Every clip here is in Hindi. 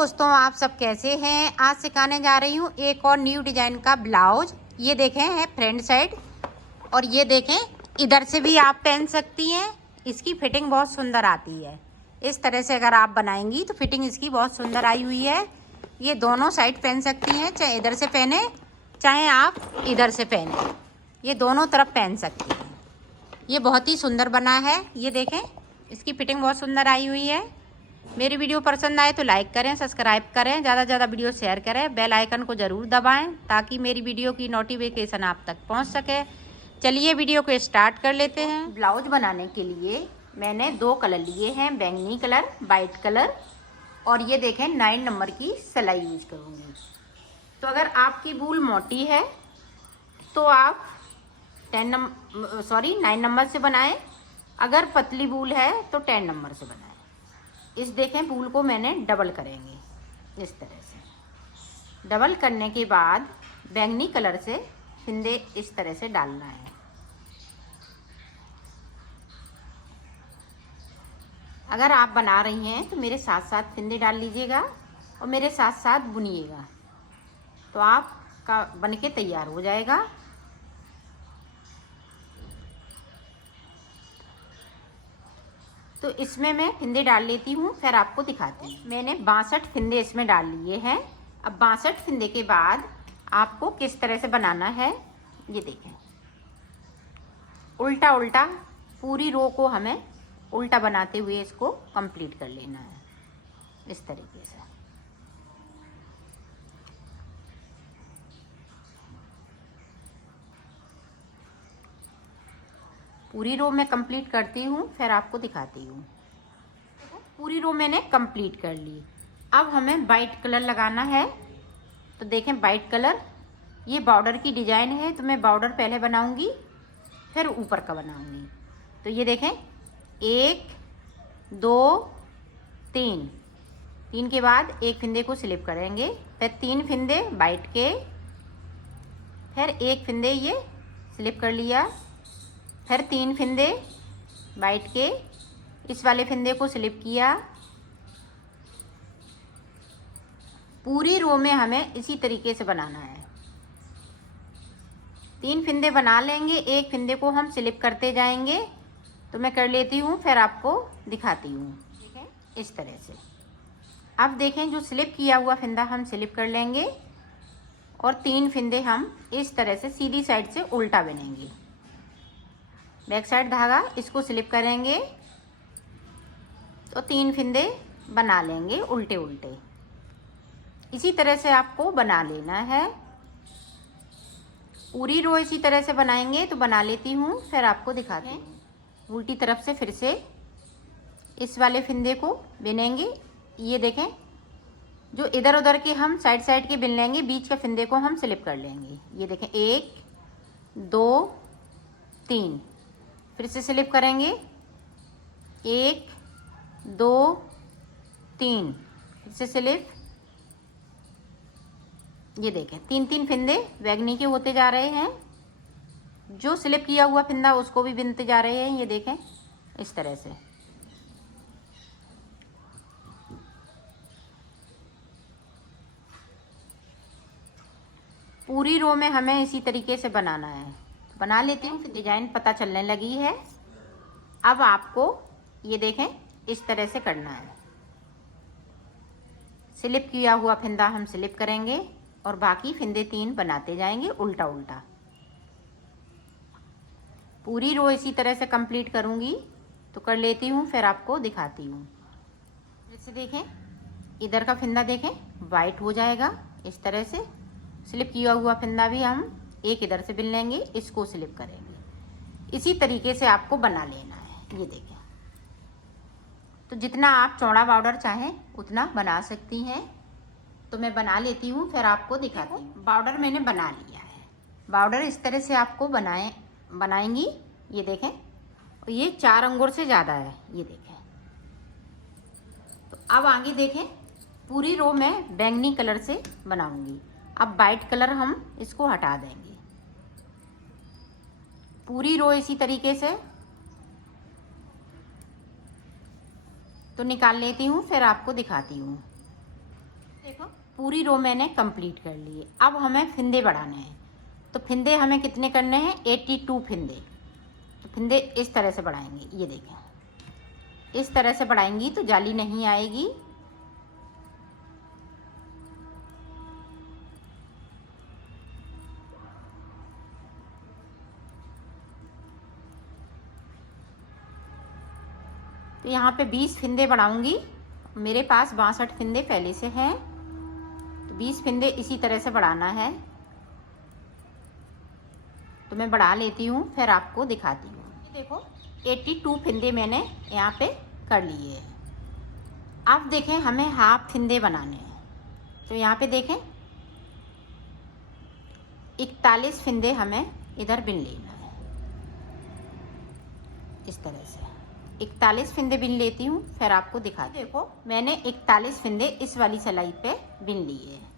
दोस्तों, आप सब कैसे हैं। आज सिखाने जा रही हूँ एक और न्यू डिजाइन का ब्लाउज। ये देखें है फ्रंट साइड, और ये देखें इधर से भी आप पहन सकती हैं। इसकी फिटिंग बहुत सुंदर आती है। इस तरह से अगर आप बनाएंगी तो फिटिंग इसकी बहुत सुंदर आई हुई है। ये दोनों साइड पहन सकती हैं, चाहे इधर से पहने चाहे आप इधर से पहने, ये दोनों तरफ पहन सकती हैं। ये बहुत ही सुंदर बना है। ये देखें इसकी फिटिंग बहुत सुंदर आई हुई है। मेरी वीडियो पसंद आए तो लाइक करें, सब्सक्राइब करें, ज़्यादा से ज़्यादा वीडियो शेयर करें, बेल आइकन को ज़रूर दबाएं ताकि मेरी वीडियो की नोटिफिकेशन आप तक पहुंच सके। चलिए वीडियो को स्टार्ट कर लेते हैं। ब्लाउज बनाने के लिए मैंने 2 कलर लिए हैं, बैंगनी कलर, वाइट कलर, और ये देखें 9 नंबर की सिलाई यूज करूँगी। तो अगर आपकी वूल मोटी है तो आप 9 नंबर से बनाएं। अगर पतली वूल है तो 10 नंबर से बनाएं। इस देखें वूल को मैंने डबल करेंगे। इस तरह से डबल करने के बाद बैंगनी कलर से फिंदे इस तरह से डालना है। अगर आप बना रही हैं तो मेरे साथ साथ फिंदे डाल लीजिएगा और मेरे साथ साथ बुनिएगा, तो आपका बनके तैयार हो जाएगा। तो इसमें मैं फिंदे डाल लेती हूँ, फिर आपको दिखाती हूँ। मैंने 62 फिंदे इसमें डाल लिए हैं। अब 62 फिंदे के बाद आपको किस तरह से बनाना है ये देखें। उल्टा उल्टा पूरी रो को हमें उल्टा बनाते हुए इसको कंप्लीट कर लेना है, इस तरीके से। पूरी रो में कंप्लीट करती हूँ, फिर आपको दिखाती हूँ। पूरी रो मैंने कंप्लीट कर ली। अब हमें वाइट कलर लगाना है। तो देखें वाइट कलर, ये बॉर्डर की डिजाइन है, तो मैं बॉर्डर पहले बनाऊंगी फिर ऊपर का बनाऊंगी। तो ये देखें 1 2 3 के बाद एक फिंदे को स्लिप करेंगे, फिर 3 फिंदे वाइट के, फिर एक फिंदे ये स्लिप कर लिया, फिर 3 फिंदे वाइट के, इस वाले फिंदे को स्लिप किया। पूरी रो में हमें इसी तरीके से बनाना है। 3 फिंदे बना लेंगे, एक फिंदे को हम स्लिप करते जाएंगे। तो मैं कर लेती हूँ, फिर आपको दिखाती हूँ। ठीक है, इस तरह से। अब देखें जो स्लिप किया हुआ फिंदा हम स्लिप कर लेंगे और 3 फिंदे हम इस तरह से सीधी साइड से उल्टा बनेंगे। बैक साइड धागा इसको स्लिप करेंगे तो 3 फिंदे बना लेंगे उल्टे उल्टे। इसी तरह से आपको बना लेना है। पूरी रो इसी तरह से बनाएंगे। तो बना लेती हूँ, फिर आपको दिखाते हैं। उल्टी तरफ से फिर से इस वाले फिंदे को बिनेंगे। ये देखें जो इधर उधर के हम साइड साइड के बिन लेंगे, बीच का फिंदे को हम स्लिप कर लेंगे। ये देखें 1 2 3, फिर से स्लिप करेंगे 1 2 3, फिर से स्लिप। ये देखें 3 फिंदे बैगनी के होते जा रहे हैं। जो स्लिप किया हुआ फिंदा उसको भी बिनते जा रहे हैं। ये देखें इस तरह से। पूरी रो में हमें इसी तरीके से बनाना है। बना लेती हूँ, फिर डिजाइन पता चलने लगी है। अब आपको ये देखें इस तरह से करना है। स्लिप किया हुआ फिंदा हम स्लिप करेंगे और बाकी फिंदे 3 बनाते जाएंगे उल्टा उल्टा। पूरी रो इसी तरह से कंप्लीट करूँगी। तो कर लेती हूँ, फिर आपको दिखाती हूँ। जैसे देखें इधर का फिंदा देखें वाइट हो जाएगा इस तरह से। स्लिप किया हुआ फिंदा भी हम एक इधर से बिन लेंगे, इसको स्लिप करेंगे। इसी तरीके से आपको बना लेना है। ये देखें, तो जितना आप चौड़ा बॉर्डर चाहें उतना बना सकती हैं। तो मैं बना लेती हूँ, फिर आपको दिखाती हूँ। बॉर्डर मैंने बना लिया है। बॉर्डर इस तरह से आपको बनाएंगी। ये देखें, और ये 4 अंगुल से ज़्यादा है। ये देखें। तो अब आगे देखें पूरी रो में बैंगनी कलर से बनाऊंगी। अब वाइट कलर हम इसको हटा देंगे। पूरी रो इसी तरीके से तो निकाल लेती हूँ, फिर आपको दिखाती हूँ। पूरी रो मैंने कंप्लीट कर ली है। अब हमें फिंदे बढ़ाने हैं। तो फिंदे हमें कितने करने हैं? 82 फिंदे। तो फिंदे इस तरह से बढ़ाएंगे, ये देखें, इस तरह से बढ़ाएंगी तो जाली नहीं आएगी। तो यहाँ पे 20 फिंदे बढ़ाऊंगी। मेरे पास 62 फिंदे पहले से हैं, तो 20 फिंदे इसी तरह से बढ़ाना है। तो मैं बढ़ा लेती हूँ, फिर आपको दिखाती हूँ। ये देखो 82 फिंदे मैंने यहाँ पे कर लिए हैं। अब देखें हमें हाफ फिंदे बनाने हैं। तो यहाँ पे देखें 41 फिंदे हमें इधर बिन लेना है, इस तरह से 41 फिंदे बिन लेती हूँ, फिर आपको दिखा। देखो मैंने 41 फिंदे इस वाली सिलाई पे बिन लिए हैं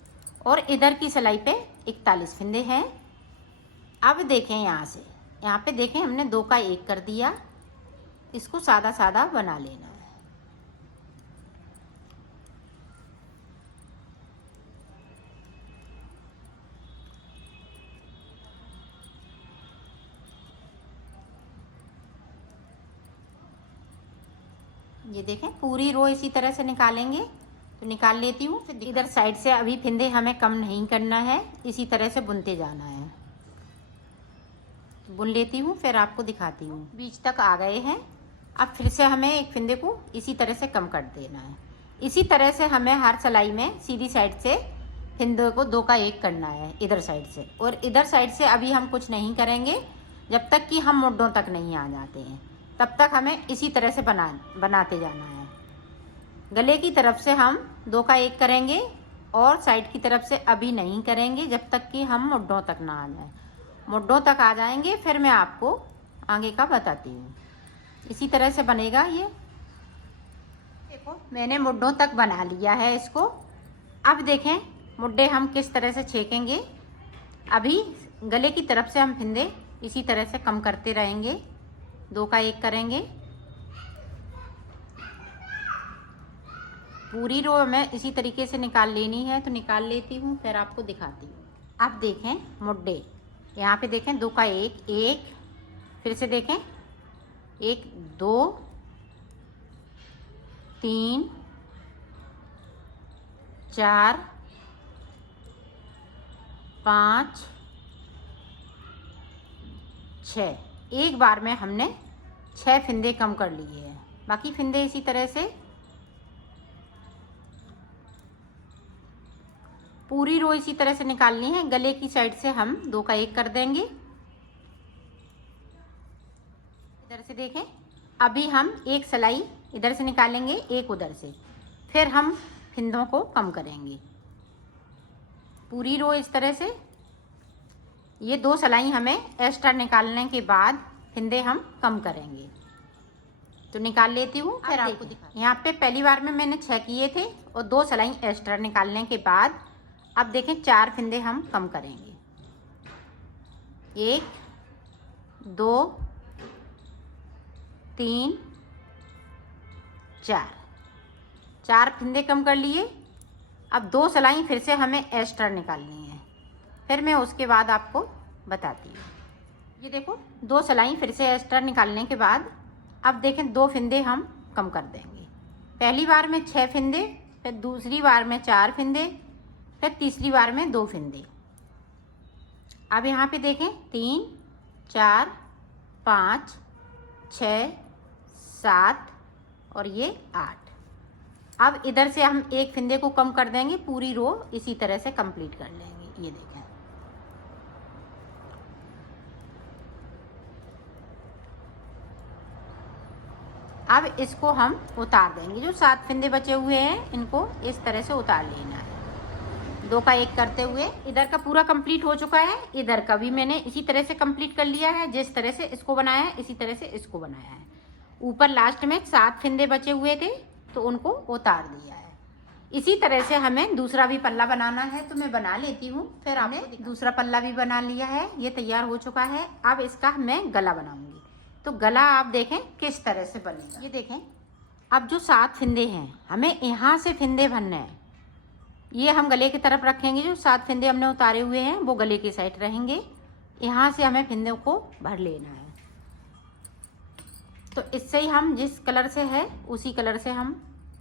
और इधर की सिलाई पे 41 फिंदे हैं। अब देखें यहाँ से, यहाँ पे देखें हमने 2 का 1 कर दिया। इसको सादा सादा बना लेना है। ये देखें पूरी रो इसी तरह से निकालेंगे। तो निकाल लेती हूँ। फिर इधर साइड से अभी फिंदे हमें कम नहीं करना है, इसी तरह से बुनते जाना है। बुन लेती हूँ, फिर आपको दिखाती हूँ। बीच तक आ गए हैं। अब फिर से हमें एक फिंदे को इसी तरह से कम कर देना है। इसी तरह से हमें हर सिलाई में सीधी साइड से फिंदे को 2 का 1 करना है इधर साइड से। और इधर साइड से अभी हम कुछ नहीं करेंगे जब तक कि हम मुड्ढों तक नहीं आ जाते हैं, तब तक हमें इसी तरह से बनाते जाना है। गले की तरफ से हम 2 का 1 करेंगे और साइड की तरफ से अभी नहीं करेंगे जब तक कि हम मुड्ढों तक ना आ जाए। मुड्ढों तक आ जाएंगे फिर मैं आपको आगे का बताती हूँ। इसी तरह से बनेगा ये। देखो मैंने मुड्ढों तक बना लिया है इसको। अब देखें मुड्ढे हम किस तरह से छेकेंगे। अभी गले की तरफ से हम फिंदे इसी तरह से कम करते रहेंगे, 2 का 1 करेंगे। पूरी रो हमें इसी तरीके से निकाल लेनी है। तो निकाल लेती हूँ, फिर आपको दिखाती हूँ। अब देखें मुड्ढे, यहाँ पे देखें 2 का 1 1, फिर से देखें 1 2 3 4 5 6। एक बार में हमने 6 फिंदे कम कर लिए हैं। बाकी फिंदे इसी तरह से पूरी रो इसी तरह से निकालनी है। गले की साइड से हम 2 का 1 कर देंगे। इधर से देखें अभी हम एक सिलाई इधर से निकालेंगे, एक उधर से, फिर हम फिंदों को कम करेंगे। पूरी रो इस तरह से, ये 2 सिलाई हमें एक्स्ट्रा निकालने के बाद फिंदे हम कम करेंगे। तो निकाल लेती हूँ, फिर आपको दिखा। यहाँ पे पहली बार में मैंने 6 किए थे और 2 सिलाई एक्स्ट्रा निकालने के बाद अब देखें 4 फिंदे हम कम करेंगे। 1 2 3 4 फिंदे कम कर लिए। अब 2 सिलाई फिर से हमें एक्स्ट्रा निकालनी है, फिर मैं उसके बाद आपको बताती हूँ। ये देखो 2 सिलाई फिर से एक्स्ट्रा निकालने के बाद अब देखें 2 फिंदे हम कम कर देंगे। पहली बार में 6 फिंदे, फिर दूसरी बार में 4 फिंदे, फिर तीसरी बार में 2 फिंदे। अब यहाँ पे देखें 3 4 5 6 7 और ये 8। अब इधर से हम एक फिंदे को कम कर देंगे, पूरी रो इसी तरह से कंप्लीट कर लेंगे। ये देखें अब इसको हम उतार देंगे। जो 7 फिंदे बचे हुए हैं इनको इस तरह से उतार लेना है, 2 का 1 करते हुए। इधर का पूरा कंप्लीट हो चुका है, इधर का भी मैंने इसी तरह से कंप्लीट कर लिया है। जिस तरह से इसको बनाया है इसी तरह से इसको बनाया है। ऊपर लास्ट में 7 फिंदे बचे हुए थे तो उनको उतार दिया है। इसी तरह से हमें दूसरा भी पल्ला बनाना है, तो मैं बना लेती हूँ, फिर आपने दूसरा पल्ला भी बना लिया है। ये तैयार हो चुका है। अब इसका मैं गला बनाऊंगी। तो गला आप देखें किस तरह से बनेगा। ये देखें अब जो 7 फिंदे हैं हमें यहाँ से फिंदे भरने हैं। ये हम गले की तरफ रखेंगे। जो 7 फंदे हमने उतारे हुए हैं वो गले की साइड रहेंगे। यहाँ से हमें फंदों को भर लेना है। तो इससे ही हम जिस कलर से है उसी कलर से हम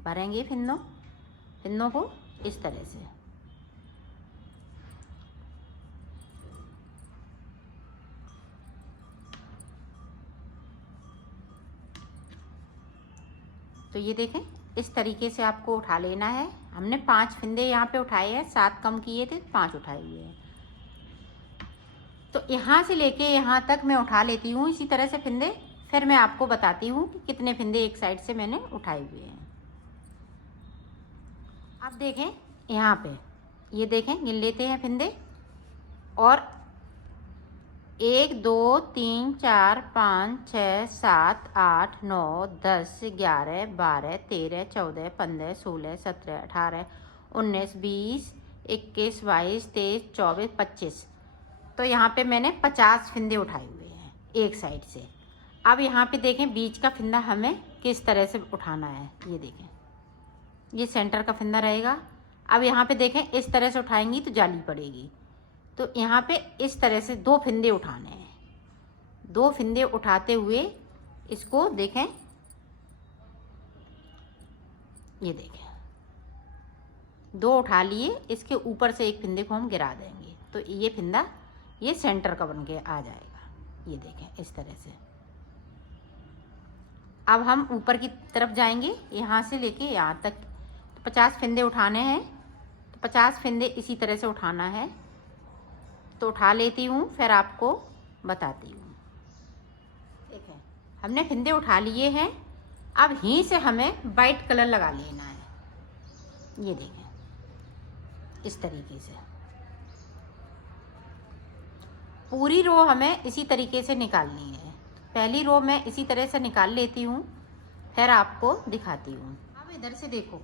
भरेंगे फंदों को इस तरह से। तो ये देखें, इस तरीके से आपको उठा लेना है। हमने 5 फंदे यहाँ पे उठाए हैं, 7 कम किए थे, 5 उठाए हुए हैं। तो यहाँ से लेके यहाँ तक मैं उठा लेती हूँ इसी तरह से फंदे। फिर मैं आपको बताती हूँ कि कितने फंदे एक साइड से मैंने उठाए हुए हैं। अब देखें यहाँ पे, ये देखें, गिन लेते हैं फंदे। और 1 2 3 4 5 6 7 8 9 10 11 12 13 14 15 16 17 18 19 20 21 22 23 24 25। तो यहाँ पे मैंने 50 फंदे उठाए हुए हैं एक साइड से। अब यहाँ पे देखें बीच का फंदा हमें किस तरह से उठाना है। ये देखें, ये सेंटर का फंदा रहेगा। अब यहाँ पे देखें, इस तरह से उठाएंगी तो जाली पड़ेगी। तो यहाँ पे इस तरह से 2 फंदे उठाने हैं। 2 फंदे उठाते हुए इसको देखें, ये देखें, 2 उठा लिए। इसके ऊपर से एक फंदे को हम गिरा देंगे तो ये फंदा ये सेंटर का बन के आ जाएगा। ये देखें इस तरह से। अब हम ऊपर की तरफ जाएंगे, यहाँ से लेके यहाँ तक। तो 50 फंदे उठाने हैं। तो 50 फंदे इसी तरह से उठाना है। तो उठा लेती हूँ, फिर आपको बताती हूँ। देखें, हमने फंदे उठा लिए हैं। अब यहीं से हमें वाइट कलर लगा लेना है। ये देखें, इस तरीके से पूरी रो हमें इसी तरीके से निकालनी है। पहली रो मैं इसी तरह से निकाल लेती हूँ, फिर आपको दिखाती हूँ। अब इधर से देखो,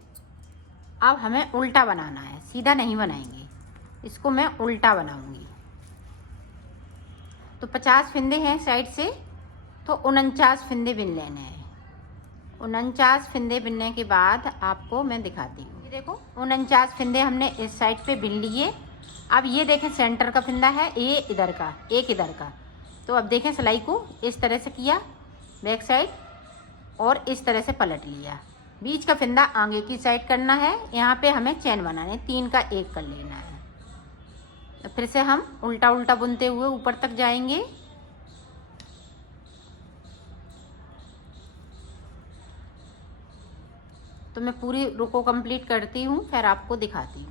अब हमें उल्टा बनाना है, सीधा नहीं बनाएंगे, इसको मैं उल्टा बनाऊंगी। तो 50 फंदे हैं साइड से, तो 49 फंदे बिन लेने हैं। 49 फंदे बिनने के बाद आपको मैं दिखाती हूँ। ये देखो, 49 फंदे हमने इस साइड पे बिन लिए। अब ये देखें, सेंटर का फंदा है, ये इधर का, एक इधर का। तो अब देखें, सिलाई को इस तरह से किया बैक साइड और इस तरह से पलट लिया। बीच का फंदा आगे की साइड करना है। यहाँ पे हमें चैन बनाने, 3 का 1 कर लेना है। तो फिर से हम उल्टा उल्टा बुनते हुए ऊपर तक जाएंगे। तो मैं पूरी रो को कंप्लीट करती हूँ, फिर आपको दिखाती हूँ।